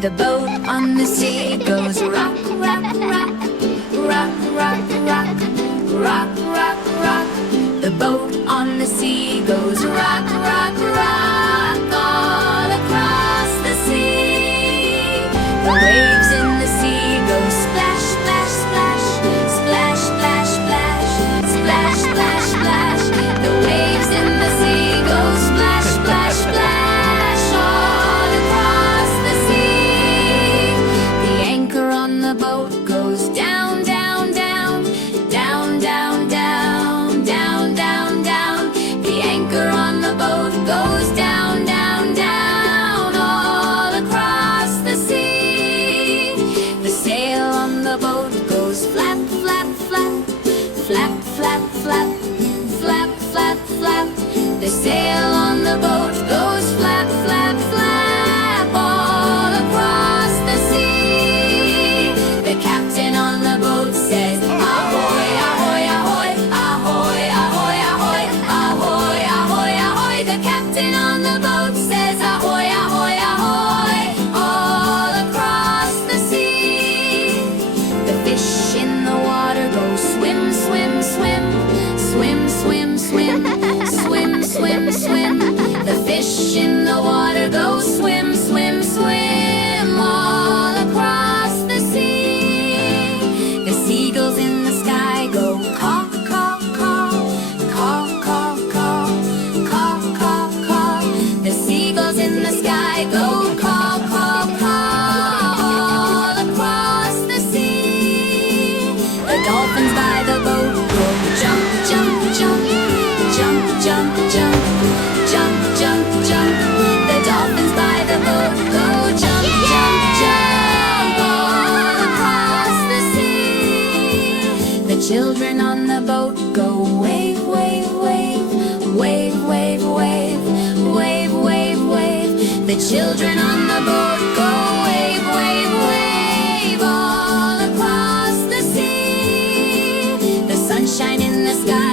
The boat on the sea goes rock, rock, rock, rock, rock, rock, rock, rock, rock. The boat on the sea goes rock, rock, rock, all across the sea. The waves in the sea go splash, splash, splash, splash, splash, splash, splash, splash, splash. The waves in the sea go splash, splash, splash, all across the sea. The anchor on the boat goes down, down, down, down, down, down, down, down, down. The anchor on the boat goes down, down, down, all across the sea. The sail on the boat goes flap, flap, flap, flap, flap, flap, flap, flap, flap. The sail on the boat goes flap, flap, flap, all across the sea. The captain on the boat says, ahoy, ahoy, ahoy, ahoy, ahoy, ahoy, ahoy, ahoy, ahoy. The captain on the boat says, ahoy, ahoy, ahoy, all across the sea. The fish in the water go swim, swim, swim, swim, swim, swim, swim, swim, swim. The fish in the water go swim, swim, swim, all across the sea. The seagulls in the sky go caw, caw, caw, caw, caw, caw, caw, caw, caw. The seagulls in the sky go caw, caw, caw, all across the sea. The dolphins by the boat go jump, jump, jump, jump, jump, jump, jump, jump, jump. The dolphins by the boat go jump, jump, jump, all across the sea. The children on the boat go wave, wave, wave, wave, wave, wave, wave, wave, wave. The children on the boat go wave, wave, wave, all across the sea. The sunshine in the sky